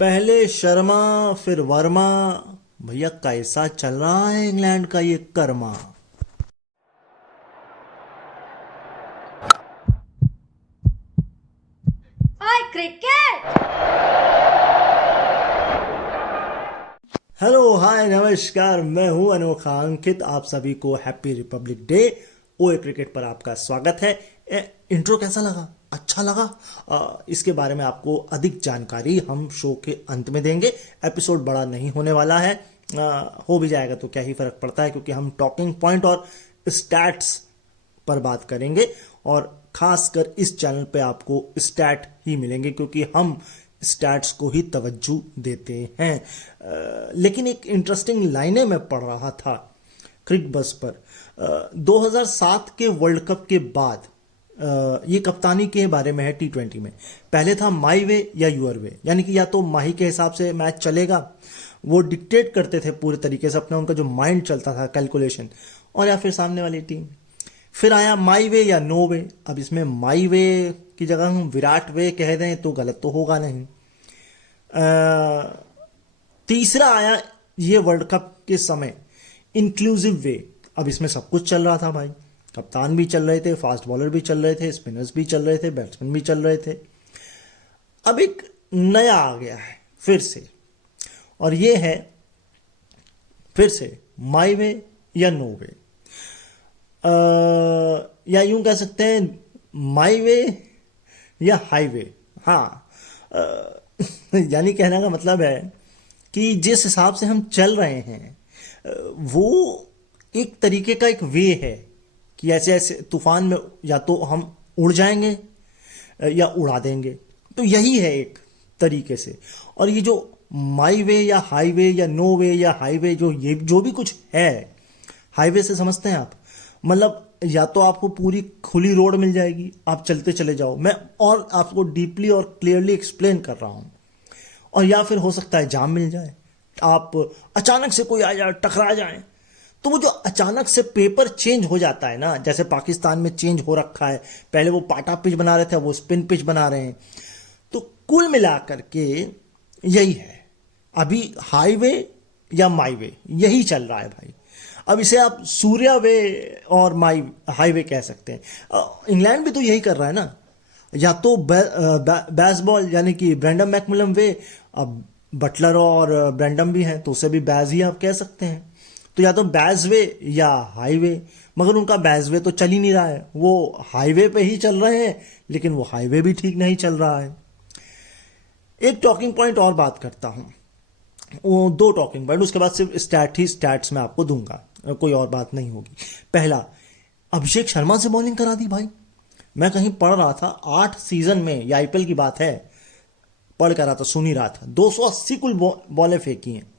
पहले शर्मा फिर वर्मा। भैया कैसा चल रहा है इंग्लैंड का ये कर्मा। ओए क्रिकेट। हेलो हाय नमस्कार, मैं हूं अनोखा अंकित। आप सभी को हैप्पी रिपब्लिक डे। ओए क्रिकेट पर आपका स्वागत है। इंट्रो कैसा लगा? अच्छा लगा? इसके बारे में आपको अधिक जानकारी हम शो के अंत में देंगे। एपिसोड बड़ा नहीं होने वाला है। हो भी जाएगा तो क्या ही फर्क पड़ता है, क्योंकि हम टॉकिंग पॉइंट और स्टैट्स पर बात करेंगे। और खासकर इस चैनल पे आपको स्टैट ही मिलेंगे, क्योंकि हम स्टैट्स को ही तवज्जो देते हैं। लेकिन एक इंटरेस्टिंग लाइनें मैं पढ़ रहा था क्रिक बस पर। 2007 के वर्ल्ड कप के बाद ये कप्तानी के बारे में है T20 में। पहले था माई वे या यूर वे, यानी कि या तो माही के हिसाब से मैच चलेगा, वो डिक्टेट करते थे पूरे तरीके से अपना, उनका जो माइंड चलता था कैलकुलेशन, और या फिर सामने वाली टीम। फिर आया माई वे या नो वे। अब इसमें माई वे की जगह हम विराट वे कह दें तो गलत तो होगा नहीं। तीसरा आया ये वर्ल्ड कप के समय इंक्लूसिव वे। अब इसमें सब कुछ चल रहा था भाई। कप्तान भी चल रहे थे, फास्ट बॉलर भी चल रहे थे, स्पिनर्स भी चल रहे थे, बैट्समैन भी चल रहे थे। अब एक नया आ गया है फिर से, और ये है फिर से माई वे या नो वे। या यूं कह सकते हैं माई वे या हाईवे। हाँ। यानी कहने का मतलब है कि जिस हिसाब से हम चल रहे हैं वो एक तरीके का एक वे है कि ऐसे ऐसे तूफान में या तो हम उड़ जाएंगे या उड़ा देंगे। तो यही है एक तरीके से। और ये जो माई वे या हाईवे या नो वे या हाईवे, जो ये जो भी कुछ है, हाईवे से समझते हैं आप, मतलब या तो आपको पूरी खुली रोड मिल जाएगी, आप चलते चले जाओ, मैं और आपको डीपली और क्लियरली एक्सप्लेन कर रहा हूं, और या फिर हो सकता है जाम मिल जाए, आप अचानक से कोई आ जाए, टकरा जाए। तो वो जो अचानक से पेपर चेंज हो जाता है ना, जैसे पाकिस्तान में चेंज हो रखा है, पहले वो पाटा पिच बना रहे थे, वो स्पिन पिच बना रहे हैं। तो कुल मिलाकर के यही है अभी हाईवे या माई वे, यही चल रहा है भाई। अब इसे आप सूर्या वे और माई हाईवे कह सकते हैं। इंग्लैंड भी तो यही कर रहा है ना, या तो बैसबॉल यानी कि ब्रेंडम मैकमिलम वे। अब बटलर और ब्रेंडम भी हैं तो उसे भी बैज ही आप कह सकते हैं। तो या तो बैज वे या हाईवे, मगर उनका बैज वे तो चल ही नहीं रहा है, वो हाईवे पे ही चल रहे हैं, लेकिन वो हाईवे भी ठीक नहीं चल रहा है। एक टॉकिंग पॉइंट और बात करता हूं, वो दो टॉकिंग पॉइंट, उसके बाद सिर्फ स्टैट ही स्टैट्स में आपको दूंगा, कोई और बात नहीं होगी। पहला, अभिषेक शर्मा से बॉलिंग करा दी भाई। मैं कहीं पढ़ रहा था 8 सीजन में, ये आईपीएल की बात है, पढ़ कर रहा था, सुन ही रहा था, 280 कुल बॉलें फेंकी हैं,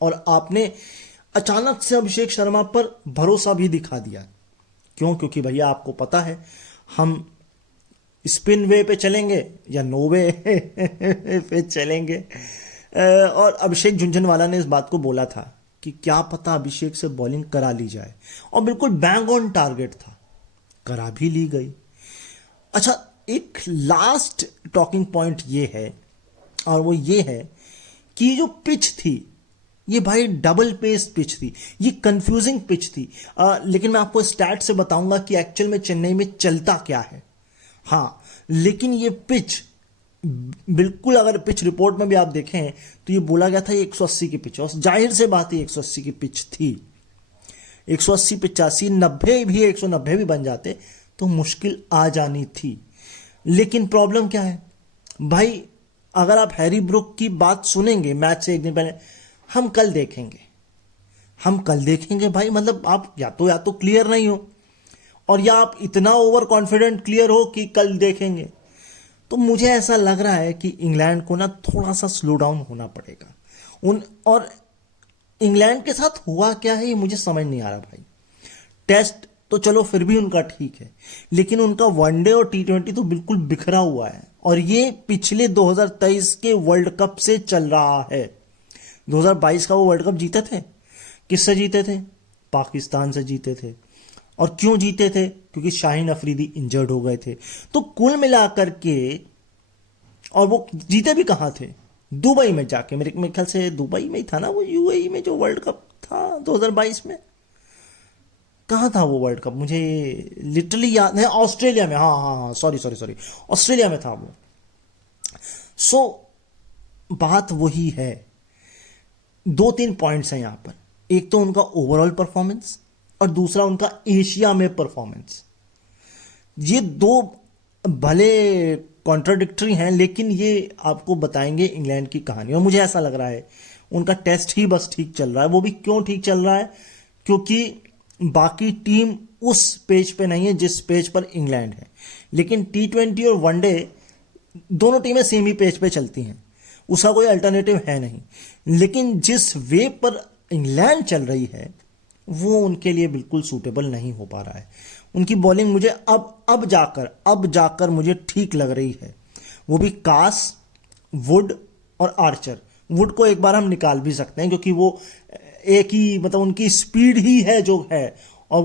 और आपने अचानक से अभिषेक शर्मा पर भरोसा भी दिखा दिया। क्यों? क्योंकि भैया आपको पता है हम स्पिन वे पे चलेंगे या नो वे पे चलेंगे। और अभिषेक झुंझुनवाला ने इस बात को बोला था कि क्या पता अभिषेक से बॉलिंग करा ली जाए, और बिल्कुल बैंग ऑन टारगेट था, करा भी ली गई। अच्छा, एक लास्ट टॉकिंग पॉइंट ये है, और वो ये है कि ये जो पिच थी, ये भाई डबल पेस पिच थी, ये कंफ्यूजिंग पिच थी। लेकिन मैं आपको स्टैट से बताऊंगा कि एक्चुअल में चेन्नई में चलता क्या है। हाँ, लेकिन ये पिच बिल्कुल, अगर पिच रिपोर्ट में भी आप देखें तो ये बोला गया था ये 180 की पिच, और जाहिर से बात है 180 की पिच थी। 180, 85, 90 भी, 190 भी बन जाते तो मुश्किल आ जानी थी। लेकिन प्रॉब्लम क्या है भाई, अगर आप हैरी ब्रुक की बात सुनेंगे मैच से एक दिन पहले, हम कल देखेंगे, हम कल देखेंगे भाई, मतलब आप या तो क्लियर नहीं हो, और या आप इतना ओवर कॉन्फिडेंट क्लियर हो कि कल देखेंगे। तो मुझे ऐसा लग रहा है कि इंग्लैंड को ना थोड़ा सा स्लो डाउन होना पड़ेगा। और इंग्लैंड के साथ हुआ क्या है ये मुझे समझ नहीं आ रहा भाई। टेस्ट तो चलो फिर भी उनका ठीक है, लेकिन उनका वनडे और T20 तो बिल्कुल बिखरा हुआ है, और ये पिछले 2023 के वर्ल्ड कप से चल रहा है। 2022 का वो वर्ल्ड कप जीते थे, किससे जीते थे? पाकिस्तान से जीते थे। और क्यों जीते थे? क्योंकि शाहीन अफरीदी इंजर्ड हो गए थे। तो कुल मिलाकर के, और वो जीते भी कहां थे? दुबई में जाके, मेरे ख्याल से दुबई में ही था ना वो, यूएई में जो वर्ल्ड कप था 2022 में, कहाँ था वो वर्ल्ड कप, मुझे लिटरली याद है, ऑस्ट्रेलिया में, हाँ हाँ हाँ, सॉरी सॉरी सॉरी, ऑस्ट्रेलिया में था वो। सो बात वही है, दो तीन पॉइंट्स हैं यहाँ पर। एक तो उनका ओवरऑल परफॉर्मेंस और दूसरा उनका एशिया में परफॉर्मेंस। ये दो भले कॉन्ट्राडिक्टरी हैं, लेकिन ये आपको बताएंगे इंग्लैंड की कहानी। और मुझे ऐसा लग रहा है उनका टेस्ट ही बस ठीक चल रहा है। वो भी क्यों ठीक चल रहा है? क्योंकि बाकी टीम उस पेज पे नहीं है जिस पेज पर इंग्लैंड है। लेकिन T20 और वनडे दोनों टीमें सेम ही पेज पे चलती हैं, उसका कोई अल्टरनेटिव है नहीं। लेकिन जिस वे पर इंग्लैंड चल रही है वो उनके लिए बिल्कुल सूटेबल नहीं हो पा रहा है। उनकी बॉलिंग मुझे अब जाकर मुझे ठीक लग रही है। वो भी कास, वुड और आर्चर। वुड को एक बार हम निकाल भी सकते हैं क्योंकि वो एक ही, मतलब उनकी स्पीड ही है जो है, और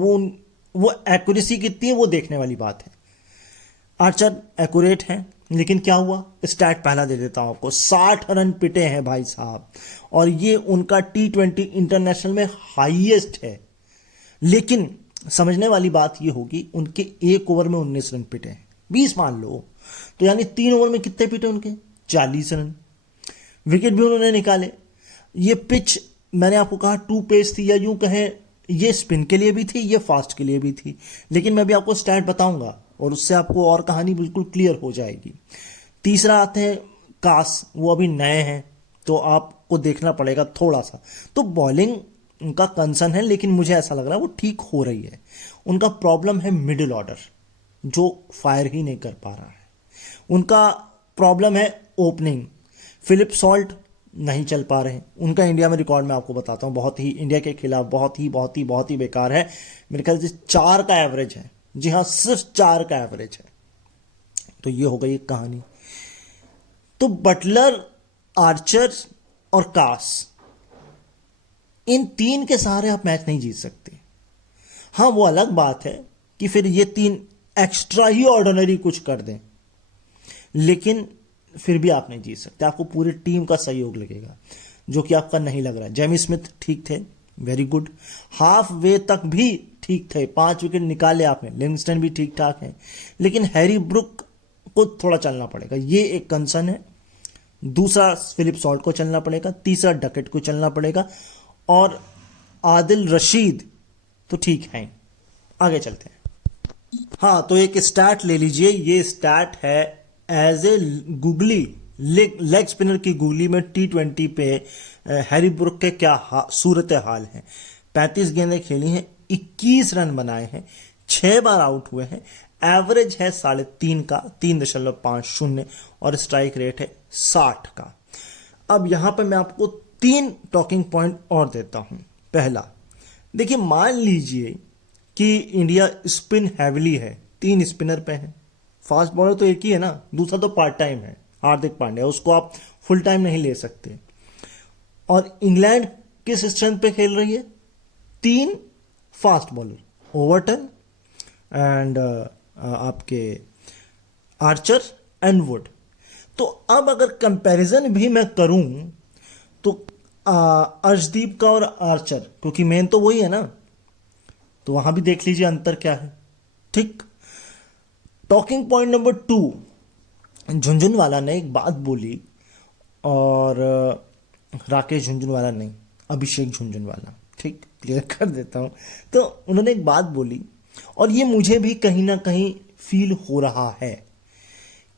वो एक्यूरेसी कितनी है वो देखने वाली बात है। आर्चर एक्यूरेट है, लेकिन क्या हुआ, स्टैट पहला दे देता हूं आपको, 60 रन पिटे हैं भाई साहब, और ये उनका T20 इंटरनेशनल में हाईएस्ट है। लेकिन समझने वाली बात ये होगी, उनके एक ओवर में 19 रन पिटे हैं, 20 मान लो, तो यानी 3 ओवर में कितने पिटे उनके, 40 रन। विकेट भी उन्होंने निकाले। ये पिच मैंने आपको कहा 2 पेस थी, या यूं कहें ये स्पिन के लिए भी थी, ये फास्ट के लिए भी थी। लेकिन मैं भी आपको स्टैट बताऊंगा और उससे आपको और कहानी बिल्कुल क्लियर हो जाएगी। तीसरा आते हैं कास, वो अभी नए हैं तो आपको देखना पड़ेगा थोड़ा सा। तो बॉलिंग उनका कंसर्न है, लेकिन मुझे ऐसा लग रहा है वो ठीक हो रही है। उनका प्रॉब्लम है मिडिल ऑर्डर, जो फायर ही नहीं कर पा रहा है। उनका प्रॉब्लम है ओपनिंग, फिलिप सॉल्ट नहीं चल पा रहे हैं। उनका इंडिया में रिकॉर्ड मैं आपको बताता हूँ, बहुत ही इंडिया के खिलाफ बहुत ही बेकार है। मेरे ख्याल से 4 का एवरेज है, जी हाँ, सिर्फ 4 का एवरेज है। तो ये हो गई एक कहानी। तो बटलर, आर्चर और कास, इन 3 के सहारे आप मैच नहीं जीत सकते। हाँ, वो अलग बात है कि फिर ये 3 एक्स्ट्रा ही ऑर्डिनरी कुछ कर दें, लेकिन फिर भी आप नहीं जीत सकते। आपको पूरी टीम का सहयोग लगेगा, जो कि आपका नहीं लग रहा है। जेमी स्मिथ ठीक थे, वेरी गुड, हाफ वे तक भी ठीक थे, 5 विकेट निकाले आपने। लिविंगस्टन भी ठीक ठाक है, लेकिन हैरी ब्रुक को थोड़ा चलना पड़ेगा, ये एक कंसर्न है। दूसरा फिलिप सॉल्ट को चलना पड़ेगा, तीसरा डकेट को चलना पड़ेगा, और आदिल रशीद तो ठीक है। आगे चलते हैं। हाँ, तो एक स्टैट ले लीजिए। ये स्टैट है as a googly, leg spinner की गूगली में T20 पे हैरी ब्रुक के क्या सूरत हाल है। 35 गेंदें खेली हैं, 21 रन बनाए हैं, 6 बार आउट हुए हैं, एवरेज है 3.5 का, 3.50, और स्ट्राइक रेट है 60 का। अब यहां पर मैं आपको 3 टॉकिंग पॉइंट और देता हूं। पहला, देखिए, मान लीजिए कि इंडिया स्पिन हैविली है, 3 स्पिनर पे है, फास्ट बॉलर तो एक ही है ना, दूसरा तो पार्ट टाइम है, हार्दिक पांड्या, उसको आप फुल टाइम नहीं ले सकते। और इंग्लैंड किस स्ट्रेंथ पे खेल रही है, 3 फास्ट बॉलर, ओवरटन एंड आपके आर्चर एंड वुड। तो अब अगर कंपैरिजन भी मैं करूं तो अर्शदीप का और आर्चर, क्योंकि मेन तो वही है ना, तो वहां भी देख लीजिए अंतर क्या है। ठीक। टॉकिंग पॉइंट नंबर 2, झुंझुनवाला ने एक बात बोली, और राकेश झुंझुनवाला नहीं, अभिषेक झुंझुनवाला, ठीक, क्लियर कर देता हूं। तो उन्होंने एक बात बोली, और ये मुझे भी कहीं ना कहीं फील हो रहा है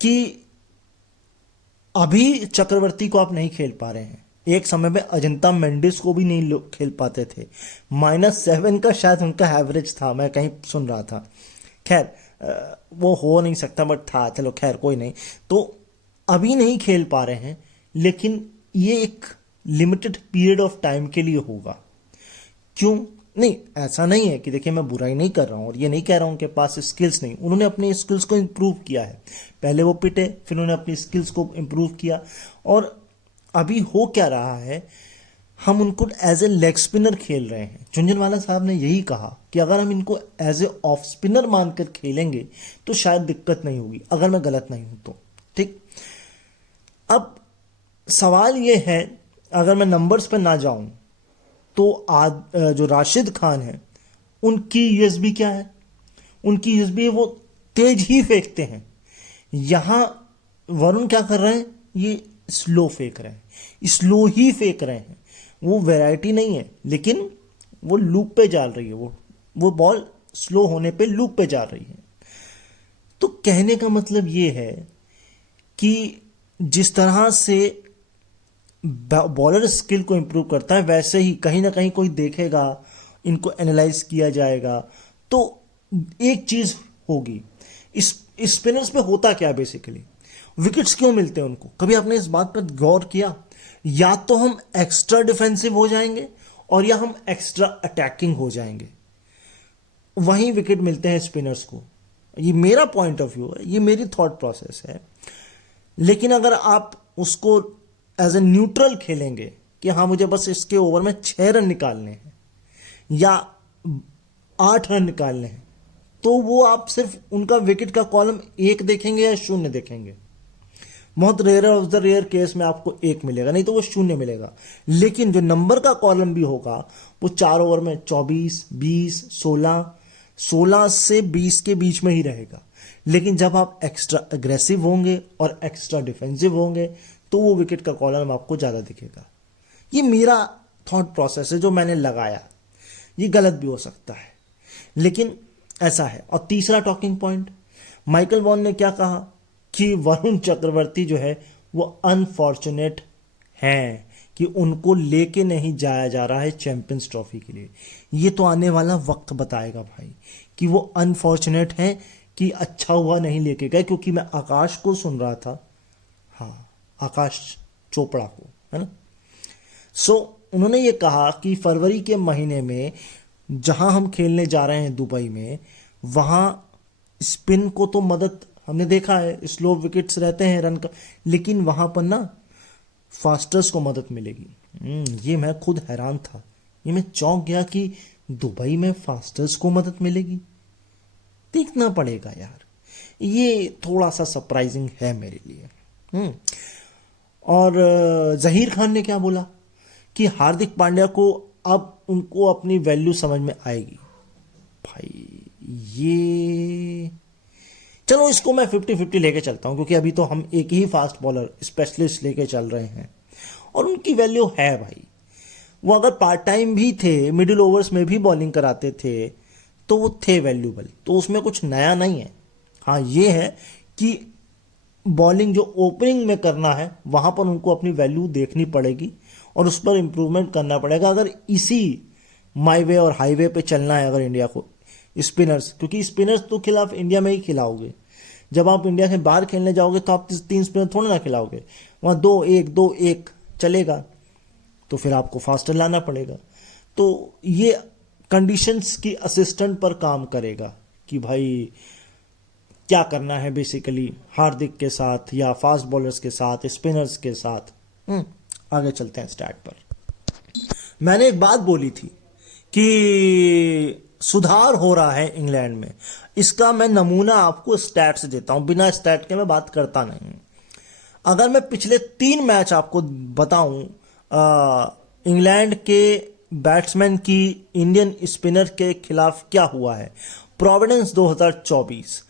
कि अभी चक्रवर्ती को आप नहीं खेल पा रहे हैं। एक समय में अजंता मेंडिस को भी नहीं लोग खेल पाते थे, -7 का शायद उनका एवरेज था, मैं कहीं सुन रहा था। खैर, वो हो नहीं सकता, बट था, चलो खैर कोई नहीं। तो अभी नहीं खेल पा रहे हैं, लेकिन ये एक लिमिटेड पीरियड ऑफ टाइम के लिए होगा। क्यों नहीं, ऐसा नहीं है कि देखिए मैं बुराई नहीं कर रहा हूं, और ये नहीं कह रहा हूं उनके पास स्किल्स नहीं, उन्होंने अपनी स्किल्स को इम्प्रूव किया है। पहले वो पिटे, फिर उन्होंने अपनी स्किल्स को इम्प्रूव किया, और अभी हो क्या रहा है, हम उनको एज ए लेग स्पिनर खेल रहे हैं। झुंझुनवाला साहब ने यही कहा कि अगर हम इनको एज ए ऑफ स्पिनर मानकर खेलेंगे तो शायद दिक्कत नहीं होगी, अगर मैं गलत नहीं हूं तो। ठीक। अब सवाल ये है, अगर मैं नंबर्स पे ना जाऊं तो जो राशिद खान है उनकी यूएसबी क्या है? उनकी यूएसबी वो तेज ही फेंकते हैं। यहां वरुण क्या कर रहे हैं? ये स्लो फेंक रहे हैं, स्लो ही फेंक रहे हैं। वो वैरायटी नहीं है, लेकिन वो लूप पे जा रही है, वो बॉल स्लो होने पे लूप पे जा रही है। तो कहने का मतलब ये है कि जिस तरह से बॉलर स्किल को इम्प्रूव करता है, वैसे ही कहीं ना कहीं कोई देखेगा, इनको एनालाइज किया जाएगा, तो एक चीज होगी। इस स्पिनर्स पे होता क्या बेसिकली, विकेट्स क्यों मिलते हैं उनको? कभी आपने इस बात पर गौर किया? या तो हम एक्स्ट्रा डिफेंसिव हो जाएंगे और या हम एक्स्ट्रा अटैकिंग हो जाएंगे, वहीं विकेट मिलते हैं स्पिनर्स को। ये मेरा पॉइंट ऑफ व्यू है, ये मेरी थॉट प्रोसेस है। लेकिन अगर आप उसको एज ए न्यूट्रल खेलेंगे कि हाँ मुझे बस इसके ओवर में 6 रन निकालने हैं या 8 रन निकालने हैं, तो वो आप सिर्फ उनका विकेट का कॉलम 1 देखेंगे या 0 देखेंगे। बहुत rare of the rare case में आपको 1 मिलेगा, नहीं तो वो 0 मिलेगा। लेकिन जो नंबर का कॉलम भी होगा वो 4 ओवर में 24, 20, 16 से 20 के बीच में ही रहेगा। लेकिन जब आप एक्स्ट्रा अग्रेसिव होंगे और एक्स्ट्रा डिफेंसिव होंगे तो वो विकेट का कॉलम आपको ज्यादा दिखेगा। ये मेरा थॉट प्रोसेस है जो मैंने लगाया। ये गलत भी हो सकता है, लेकिन ऐसा है। और तीसरा टॉकिंग पॉइंट, माइकल वॉन ने क्या कहा कि वरुण चक्रवर्ती जो है वो अनफॉर्चुनेट हैं कि उनको लेके नहीं जाया जा रहा है चैंपियंस ट्रॉफी के लिए। ये तो आने वाला वक्त बताएगा भाई कि वो अनफॉर्चुनेट हैं कि अच्छा हुआ नहीं लेके गए। क्योंकि मैं आकाश को सुन रहा था, हाँ आकाश चोपड़ा को, है ना। सो उन्होंने ये कहा कि फरवरी के महीने में जहां हम खेलने जा रहे हैं दुबई में, वहां स्पिन को तो मदद हमने देखा है, स्लो विकेट्स रहते हैं रन का, लेकिन वहां पर ना फास्टर्स को मदद मिलेगी। ये मैं खुद हैरान था, ये मैं चौंक गया कि दुबई में फास्टर्स को मदद मिलेगी। देखना पड़ेगा यार, ये थोड़ा सा सरप्राइजिंग है मेरे लिए। और जहीर खान ने क्या बोला कि हार्दिक पांड्या को अब उनको अपनी वैल्यू समझ में आएगी। भाई ये चलो, इसको मैं 50-50 लेके चलता हूं, क्योंकि अभी तो हम एक ही फास्ट बॉलर स्पेशलिस्ट लेके चल रहे हैं और उनकी वैल्यू है भाई। वो अगर पार्ट टाइम भी थे, मिडिल ओवर्स में भी बॉलिंग कराते थे, तो वो थे वैल्यूबल, तो उसमें कुछ नया नहीं है। हाँ ये है कि बॉलिंग जो ओपनिंग में करना है वहां पर उनको अपनी वैल्यू देखनी पड़ेगी और उस पर इंप्रूवमेंट करना पड़ेगा। अगर इसी माईवे और हाईवे पे चलना है अगर इंडिया को, स्पिनर्स, क्योंकि स्पिनर्स तो खिलाफ इंडिया में ही खिलाओगे। जब आप इंडिया से बाहर खेलने जाओगे तो आप 3 स्पिनर थोड़ा ना खिलाओगे, वहां 2-1 चलेगा, तो फिर आपको फास्टर लाना पड़ेगा। तो ये कंडीशंस की असिस्टेंट पर काम करेगा कि भाई क्या करना है बेसिकली हार्दिक के साथ या फास्ट बॉलर्स के साथ, स्पिनर्स के साथ। आगे चलते हैं स्टैट पर। मैंने एक बात बोली थी कि सुधार हो रहा है इंग्लैंड में, इसका मैं नमूना आपको स्टैट से देता हूं, बिना स्टैट के मैं बात करता नहीं। अगर मैं पिछले 3 मैच आपको बताऊं इंग्लैंड के बैट्समैन की इंडियन स्पिनर के खिलाफ क्या हुआ है। प्रोविडेंस 2024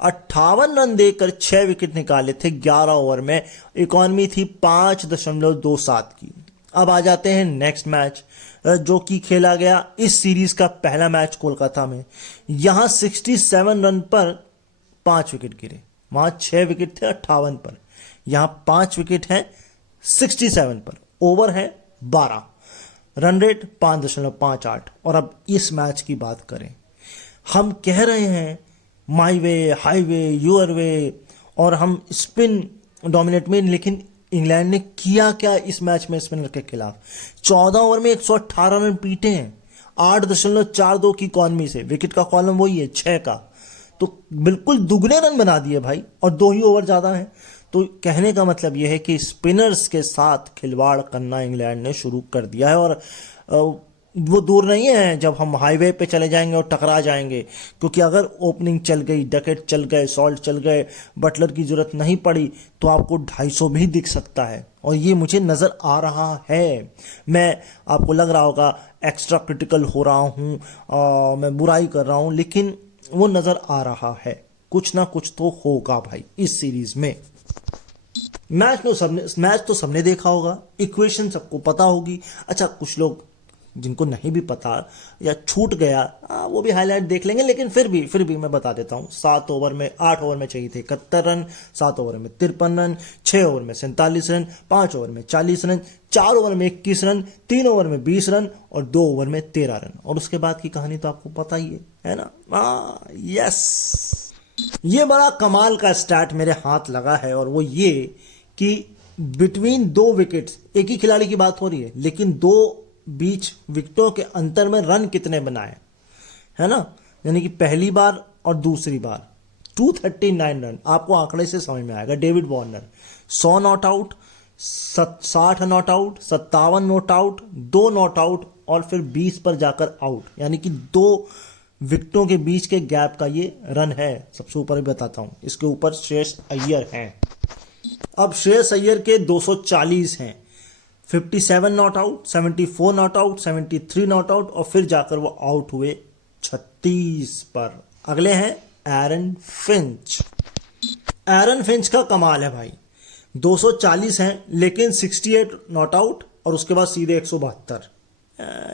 58 रन देकर 6 विकेट निकाले थे 11 ओवर में, इकॉनमी थी 5.27 की। अब आ जाते हैं नेक्स्ट मैच जो कि खेला गया इस सीरीज का पहला मैच कोलकाता में। यहां 67 रन पर 5 विकेट गिरे, वहां 6 विकेट थे 58 पर, यहां 5 विकेट हैं 67 पर, ओवर है 12, रन रेट 5.58। और अब इस मैच की बात करें, हम कह रहे हैं माई वे, हाईवे, यूर वे और हम स्पिन डोमिनेट में, लेकिन इंग्लैंड ने किया क्या इस मैच में स्पिनर के खिलाफ? 14 ओवर में 118 रन पीटे हैं 8.42 की इकॉनमी से। विकेट का कॉलम वही है 6 का, तो बिल्कुल दुगने रन बना दिए भाई, और 2 ही ओवर ज्यादा हैं। तो कहने का मतलब यह है कि स्पिनर्स के साथ खिलवाड़ करना इंग्लैंड ने शुरू कर दिया है। और वो दूर नहीं है जब हम हाईवे पे चले जाएंगे और टकरा जाएंगे, क्योंकि अगर ओपनिंग चल गई, डकेट चल गए, सॉल्ट चल गए, बटलर की जरूरत नहीं पड़ी, तो आपको 250 भी दिख सकता है। और ये मुझे नज़र आ रहा है। मैं, आपको लग रहा होगा एक्स्ट्रा क्रिटिकल हो रहा हूँ, मैं बुराई कर रहा हूँ, लेकिन वो नज़र आ रहा है। कुछ ना कुछ तो होगा भाई इस सीरीज में। मैच तो सबने देखा होगा, इक्वेशन सबको पता होगी। अच्छा, कुछ लोग जिनको नहीं भी पता या छूट गया, वो भी हाईलाइट देख लेंगे, लेकिन फिर भी मैं बता देता हूँ। 8 ओवर में चाहिए थे 71 रन, 7 ओवर में 53 रन, 6 ओवर में 47 रन, 5 ओवर में 40 रन, 4 ओवर में 21 रन, 3 ओवर में 20 रन और 2 ओवर में 13 रन। और उसके बाद की कहानी तो आपको पता ही है ना। यस, ये बड़ा कमाल का स्टैट मेरे हाथ लगा है, और वो ये कि बिटवीन 2 विकेट्स, एक ही खिलाड़ी की बात हो रही है, लेकिन 2 बीच विकेटों के अंतर में रन कितने बनाए, है ना। यानी कि पहली बार और दूसरी बार 239 रन, आपको आंकड़े से समझ में आएगा। David Warner 100 not out, 60 not out, 57 not out, 2 not out और फिर 20 पर जाकर आउट, यानी कि 2 विकेटों के बीच के गैप का ये रन है। सबसे ऊपर भी बताता हूं, इसके ऊपर श्रेयस अय्यर हैं। अब श्रेयस अय्यर के 240 हैं, 57 not out, 74 not out, 73 not out और फिर जाकर वो आउट हुए 36 पर। अगले हैं एरन फिंच। एरन फिंच का कमाल है भाई, 240 हैं लेकिन 68 नॉट आउट और उसके बाद सीधे 172।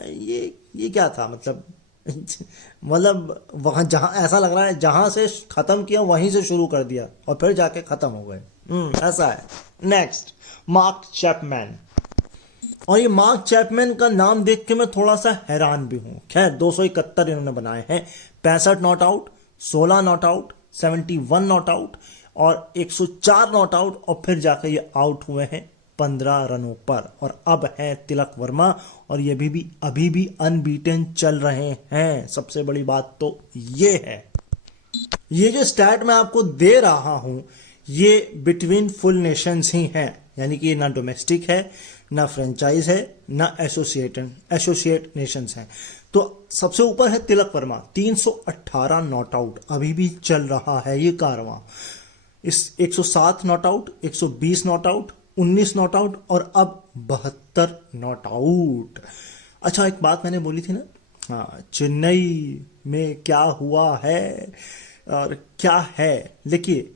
ये क्या था मतलब मतलब वहां जहां ऐसा लग रहा है जहां से खत्म किया वहीं से शुरू कर दिया और फिर जाके खत्म हो गए। ऐसा है। Next, mark Chapman. और ये मार्क चैपमैन का नाम देख के मैं थोड़ा सा हैरान भी हूं। खैर 271 इन्होंने बनाए हैं, 65 not out, 16 not out, 71 not out और 104 नॉट आउट और फिर जाकर ये आउट हुए हैं 15 रनों पर। और अब हैं तिलक वर्मा और ये भी अभी भी अनबीटन चल रहे हैं। सबसे बड़ी बात तो ये है, ये जो स्टैट मैं आपको दे रहा हूं ये बिटवीन फुल नेशंस ही हैं, यानी कि ना डोमेस्टिक है, ना फ्रेंचाइज है, ना एसोसिएट नेशंस हैं। तो सबसे ऊपर है तिलक वर्मा, 318 नॉट आउट, अभी भी चल रहा है ये कारवां। इस 107 not out, 120 not out, 19 not out और अब 72 नॉट आउट। अच्छा, एक बात मैंने बोली थी ना, हाँ, चेन्नई में क्या हुआ है और क्या है। देखिए,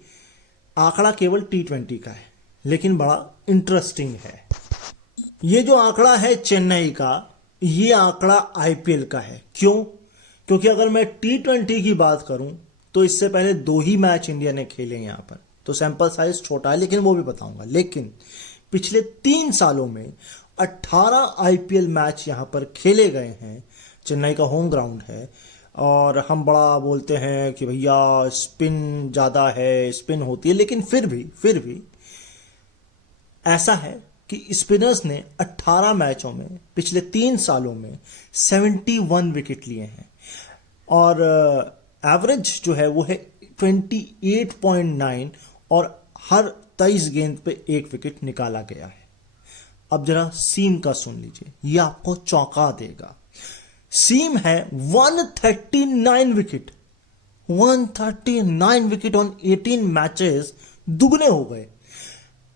आंकड़ा केवल T20 का है लेकिन बड़ा इंटरेस्टिंग है। ये जो आंकड़ा है चेन्नई का, ये आंकड़ा आईपीएल का है। क्यों? क्योंकि अगर मैं T20 की बात करूं तो इससे पहले 2 ही मैच इंडिया ने खेले यहां पर, तो सैंपल साइज छोटा है लेकिन वो भी बताऊंगा। लेकिन पिछले 3 सालों में 18 आईपीएल मैच यहां पर खेले गए हैं। चेन्नई का होम ग्राउंड है और हम बड़ा बोलते हैं कि भैया स्पिन ज़्यादा है, स्पिन होती है, लेकिन फिर भी ऐसा है कि स्पिनर्स ने 18 मैचों में पिछले 3 सालों में 71 विकेट लिए हैं और एवरेज जो है वो है 28.9 और हर 23 गेंद पे 1 विकेट निकाला गया है। अब जरा सीम का सुन लीजिए, ये आपको चौंका देगा। सीम है 139 विकेट, 139 विकेट ऑन 18 मैचेस, दुगने हो गए।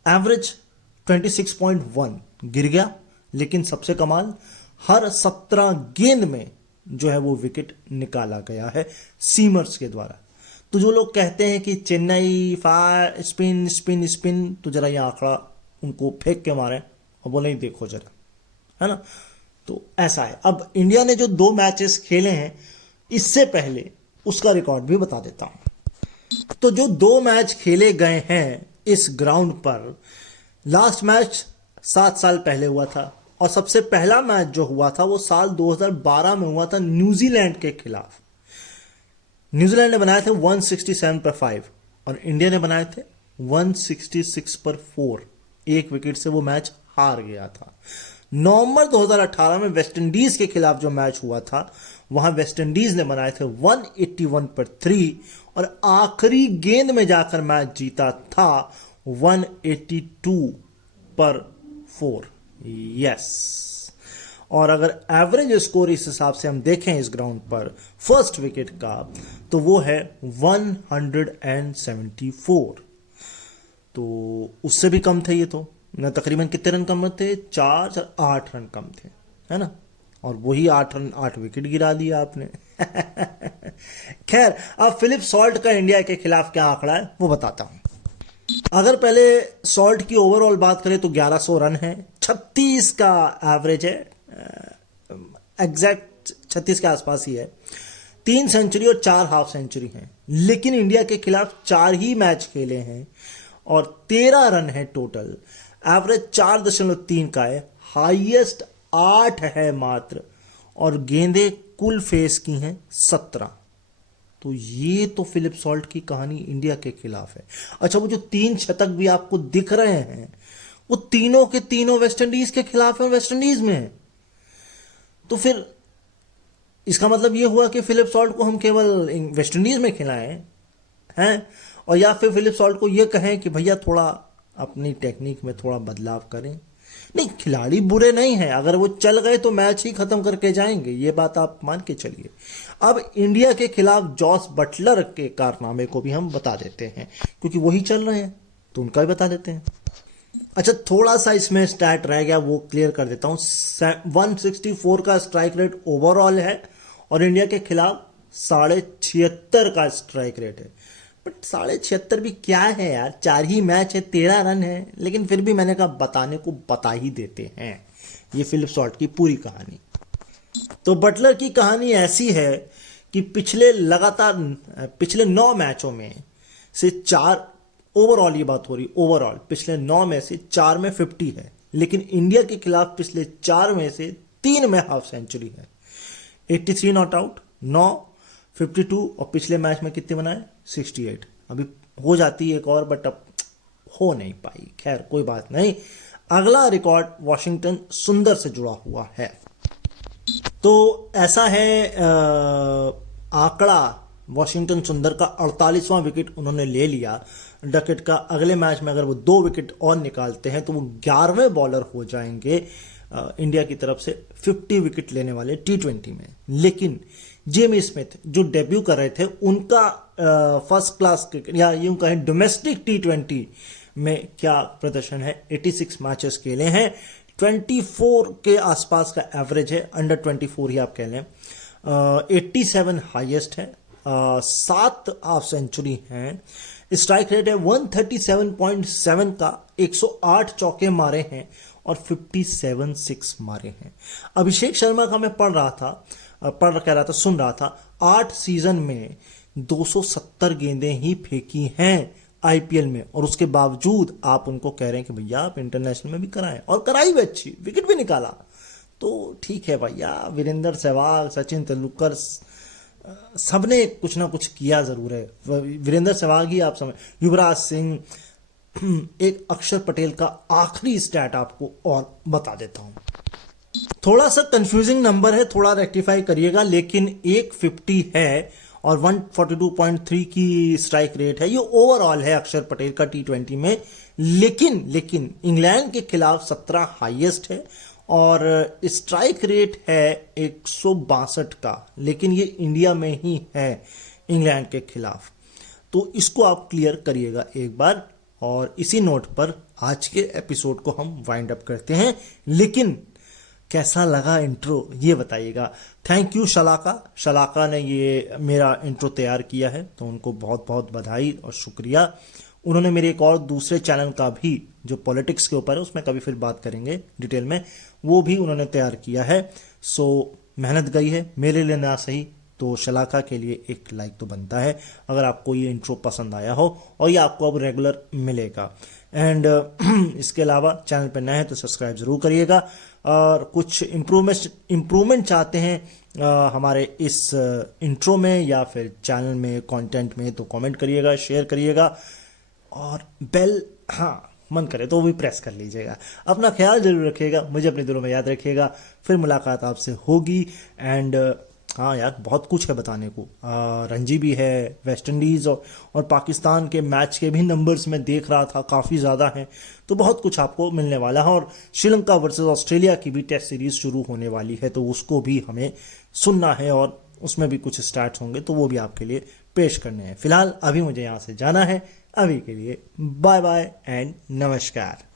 एवरेज 26.1 गिर गया, लेकिन सबसे कमाल हर 17 गेंद में जो है वो विकेट निकाला गया है सीमर्स के द्वारा। तो जो लोग कहते हैं कि Chennai fire spin spin spin, तो जरा ये आंकड़ा उनको फेंक के मारे और बोले देखो जरा, है ना। तो ऐसा है। अब इंडिया ने जो 2 मैचेस खेले हैं इससे पहले उसका रिकॉर्ड भी बता देता हूं। तो जो 2 मैच खेले गए हैं इस ग्राउंड पर, लास्ट मैच 7 साल पहले हुआ था और सबसे पहला मैच जो हुआ था वो साल 2012 में हुआ था न्यूजीलैंड के खिलाफ। न्यूजीलैंड ने बनाए थे 167 पर 5 और इंडिया ने बनाए थे 166 पर 4। 1 विकेट से वो मैच हार गया था। नवंबर 2018 में वेस्टइंडीज के खिलाफ जो मैच हुआ था वहां वेस्टइंडीज ने बनाए थे 181 पर 3 और आखिरी गेंद में जाकर मैच जीता था 182 पर 4। यस, और अगर एवरेज स्कोर इस हिसाब से हम देखें इस ग्राउंड पर फर्स्ट विकेट का, तो वो है 174। तो उससे भी कम थे ये तो ना, तकरीबन कितने रन कम थे, 8 रन कम थे, है ना। और वही 8 विकेट गिरा दिया आपने। खैर, अब फिलिप सॉल्ट का इंडिया के खिलाफ क्या आंकड़ा है वो बताता हूं। अगर पहले सॉल्ट की ओवरऑल बात करें तो 1100 रन है, 36 का एवरेज है, एग्जैक्ट 36 के आसपास ही है, 3 सेंचुरी और 4 हाफ सेंचुरी हैं। लेकिन इंडिया के खिलाफ 4 ही मैच खेले हैं और 13 रन है टोटल, एवरेज 4.3 का है, हाईएस्ट 8 है मात्र, और गेंदें कुल फेस की हैं 17। तो ये तो फिलिप सॉल्ट की कहानी इंडिया के खिलाफ है। अच्छा, वो जो 3 शतक भी आपको दिख रहे हैं वो तीनों के तीनों वेस्ट इंडीज के खिलाफ है और वेस्ट इंडीज में है। तो फिर इसका मतलब ये हुआ कि फिलिप सॉल्ट को हम केवल वेस्ट इंडीज में खिलाएं हैं, और या फिर फिलिप सॉल्ट को ये कहें कि भैया थोड़ा अपनी टेक्निक में थोड़ा बदलाव करें। नहीं, खिलाड़ी बुरे नहीं हैं, अगर वो चल गए तो मैच ही खत्म करके जाएंगे, ये बात आप मान के चलिए। अब इंडिया के खिलाफ जॉस बटलर के कारनामे को भी हम बता देते हैं, क्योंकि वही चल रहे हैं तो उनका भी बता देते हैं। अच्छा, थोड़ा सा इसमें स्टैट रह गया, वो क्लियर कर देता हूं। 164 का स्ट्राइक रेट ओवरऑल है और इंडिया के खिलाफ 76.5 का स्ट्राइक रेट है। बट 76.5 भी क्या है यार, 4 ही मैच है, 13 रन है, लेकिन फिर भी मैंने कहा बताने को बता ही देते हैं ये फिलिप सॉल्ट की पूरी कहानी। तो बटलर की कहानी ऐसी है कि पिछले 9 मैचों में से 4, ओवरऑल ये बात हो रही, ओवरऑल पिछले 9 में से 4 में 50 है, लेकिन इंडिया के खिलाफ पिछले 4 में से 3 में हाफ सेंचुरी है। 83 नॉट आउट, 9, 52, और पिछले मैच में कितने बनाए, 68। अभी हो जाती एक और, बट अब हो नहीं पाई। खैर कोई बात नहीं, अगला रिकॉर्ड वॉशिंगटन सुंदर से जुड़ा हुआ है। तो ऐसा है आंकड़ा, वॉशिंगटन सुंदर का 48वां विकेट उन्होंने ले लिया डकेट का। अगले मैच में अगर वो 2 विकेट और निकालते हैं तो वो 11वें बॉलर हो जाएंगे इंडिया की तरफ से 50 विकेट लेने वाले T20 में। लेकिन जेमी स्मिथ जो डेब्यू कर रहे थे, उनका फर्स्ट क्लास क्रिकेट या यूं कहें डोमेस्टिक T20 में क्या प्रदर्शन है, 86 मैचेस खेले हैं, 24 के आसपास का एवरेज है, अंडर 24 ही आप कह लें, 87 हाईएस्ट है, 7 हाफ सेंचुरी हैं, स्ट्राइक रेट है 137.7 का, 108 चौके मारे हैं और 57 सिक्स मारे हैं। अभिषेक शर्मा का मैं सुन रहा था 8 सीजन में 270 गेंदें ही फेंकी हैं आईपीएल में, और उसके बावजूद आप उनको कह रहे हैं कि भैया आप इंटरनेशनल में भी कराएं, और कराई भी अच्छी, विकेट भी निकाला। तो ठीक है भैया, वीरेंद्र सहवाग, सचिन तेंदुलकर, सबने कुछ ना कुछ किया जरूर है। वीरेंद्र सहवाग ही आप समझ, युवराज सिंह, एक अक्षर पटेल का आखिरी स्टैट आपको और बता देता हूं, थोड़ा सा कंफ्यूजिंग नंबर है, थोड़ा रेक्टिफाई करिएगा, लेकिन 150 है और 142.3 की स्ट्राइक रेट है। ये ओवरऑल है अक्षर पटेल का T20 में, लेकिन इंग्लैंड के खिलाफ 17 हाईएस्ट है और स्ट्राइक रेट है 162 का, लेकिन ये इंडिया में ही है इंग्लैंड के खिलाफ। तो इसको आप क्लियर करिएगा एक बार, और इसी नोट पर आज के एपिसोड को हम वाइंड अप करते हैं। लेकिन कैसा लगा इंट्रो ये बताइएगा। थैंक यू शलाका ने ये मेरा इंट्रो तैयार किया है, तो उनको बहुत बहुत बधाई और शुक्रिया। उन्होंने मेरे एक और दूसरे चैनल का भी जो पॉलिटिक्स के ऊपर है, उसमें कभी फिर बात करेंगे डिटेल में, वो भी उन्होंने तैयार किया है। सो मेहनत गई है, मेरे लिए ना सही तो शलाका के लिए एक लाइक तो बनता है, अगर आपको ये इंट्रो पसंद आया हो, और ये आपको अब रेगुलर मिलेगा। एंड इसके अलावा चैनल पर नए हैं तो सब्सक्राइब जरूर करिएगा, और कुछ इम्प्रूवमेंट चाहते हैं हमारे इस इंट्रो में या फिर चैनल में, कंटेंट में, तो कमेंट करिएगा, शेयर करिएगा, और बेल मन करे तो वो भी प्रेस कर लीजिएगा। अपना ख्याल जरूर रखिएगा, मुझे अपने दिलों में याद रखिएगा। फिर मुलाकात आपसे होगी, एंड हाँ यार, बहुत कुछ है बताने को। रणजी भी है, वेस्ट इंडीज और पाकिस्तान के मैच के भी नंबर्स मैं देख रहा था, काफ़ी ज़्यादा हैं। तो बहुत कुछ आपको मिलने वाला है। और श्रीलंका वर्सेस ऑस्ट्रेलिया की भी टेस्ट सीरीज शुरू होने वाली है, तो उसको भी हमें सुनना है और उसमें भी कुछ स्टार्ट होंगे, तो वो भी आपके लिए पेश करने हैं। फिलहाल अभी मुझे यहाँ से जाना है। अभी के लिए बाय बाय एंड नमस्कार।